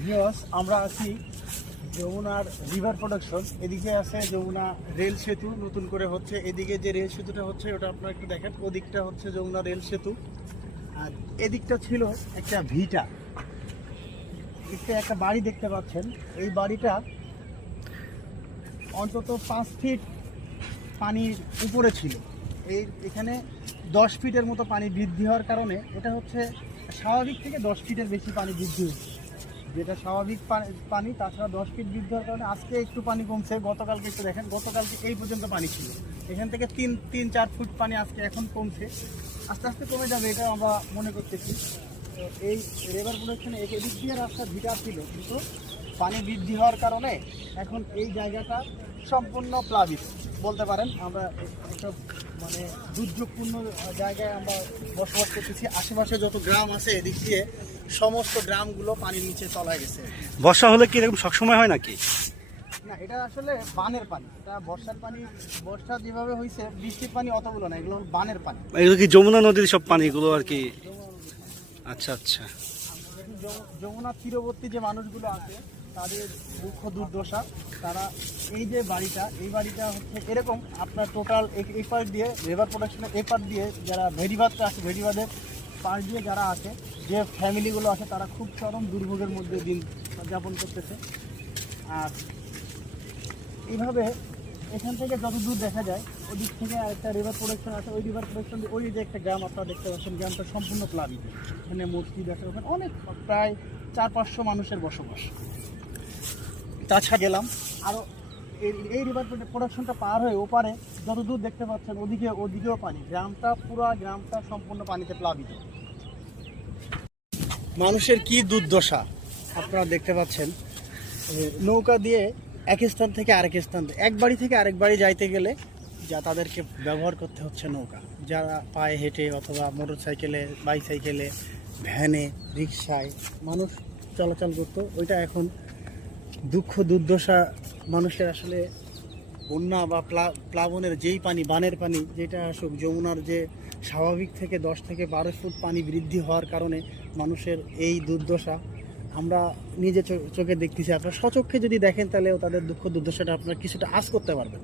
Viewers, আমরা আছি যমুনার রিভার প্রোডাকশন এদিকে আছে যমুনা রেল সেতু, নতুন করে হচ্ছে এদিকে যে রেল সেতুটা হচ্ছে, ওটা আপনারা একটু দেখেন। ওদিকটা হচ্ছে যমুনা রেল সেতু। আর এদিকটা ছিল একটা ভিটা। এতে একটা বাড়ি দেখতে পাচ্ছেন। এই বাড়িটা অন্তত পাঁচ ফিট পানির উপরে ছিল। এই এখানে দশ ফিটের মতো পানি বৃদ্ধি হওয়ার কারণে এটা হচ্ছে স্বাভাবিক থেকে দশ ফিটের বেশি পানি বৃদ্ধি হয়েছে। যেটা স্বাভাবিক পানি, তাছাড়া দশ ফিট বৃদ্ধি হওয়ার কারণে আজকে একটু পানি কমছে। গতকালকে একটু দেখেন, গতকালকে এই পর্যন্ত পানি ছিল। এখান থেকে তিন তিন, চার ফুট পানি আজকে এখন কমছে। আস্তে আস্তে কমে যাবে, এটা আমরা মনে করতেছি। এই রেভার প্রোডাকশনে এদিক দিয়ে রাস্তা ভিটা ছিল, কিন্তু পানি বৃদ্ধি হওয়ার কারণে এখন এই জায়গাটা সম্পূর্ণ প্লাবিত। বলতে পারেন, আমরা একটা মানে দুর্যোগপূর্ণ জায়গায় আমরা বসবাস করতেছি। আশেপাশে যত গ্রাম আছে এদিক দিয়ে সমস্ত গ্রামগুলো পানির নিচে তলায় গেছে। বর্ষা হলে কি এরকম সবসময় হয় নাকি? না এটা আসলে বানের পানি। এটা বর্ষার পানি বর্ষা যেভাবে হয়েছে বৃষ্টির পানি অতগুলো না এগুলো বানের পানি। এগুলো কি যমুনা নদীর সব পানিগুলো আর কি? আচ্ছা আচ্ছা। যমুনা তীরবর্তী যে মানুষগুলো আছে, তাদের দুঃখ দুর্দশা, তারা এই যে বাড়িটা, এই বাড়িটা হচ্ছে এরকম আপনার টোটাল এই পার দিয়ে লেবার প্রোডাকশনের এই পার দিয়ে যারা ভেরিবাদটা আছে ভেরিবাদের পাশ দিয়ে যারা আছে, যে ফ্যামিলিগুলো আছে, তারা খুব চরম দুর্ভোগের মধ্যে দিন যাপন করতেছে। আর এইভাবে এখান থেকে যত দূর দেখা যায়, ওদিক থেকে একটা রিভার প্রোডাকশন আছে। ওই রিভার প্রোডাকশন ওই যে একটা গ্রাম আপনারা দেখতে পাচ্ছেন, গ্রামটা সম্পূর্ণ প্লাবিত। এখানে মসজিদ আছে ওখানে অনেক প্রায় চার পাঁচশো মানুষের বসবাস। তাছাড়া গেলাম আরও এই এই রিভার প্রোডাকশনটা পার হয়ে ওপারে যত দূর দেখতে পাচ্ছেন, ওদিকে, ওদিকেও পানি। গ্রামটা পুরো, গ্রামটা সম্পূর্ণ পানিতে প্লাবিত। মানুষের কি দুর্দশা? আপনারা দেখতে পাচ্ছেন। নৌকা দিয়ে এক স্থান থেকে আরেক স্থান এক বাড়ি থেকে আরেক বাড়ি যাইতে গেলে যা তাদেরকে ব্যবহার করতে হচ্ছে নৌকা। যারা পায়ে হেঁটে অথবা মোটর সাইকেলে বাইসাইকেলে, ভ্যানে রিক্সায় মানুষ চলাচল করতো, ওইটা এখন দুঃখ, দুর্দশা মানুষের আসলে বন্যা বা প্লা- প্লাবনের যেই পানি, বানের পানি, যেটা আসুক, যমুনার যে স্বাভাবিক থেকে দশ থেকে বারো ফুট পানি বৃদ্ধি হওয়ার কারণে মানুষের এই দুর্দশা আমরা নিজে চোখে দেখতেছি। আপনারা সচক্ষে যদি দেখেন তাহলেও তাদের দুঃখ দুর্দশাটা আপনারা কিছুটা আশ করতে পারবেন।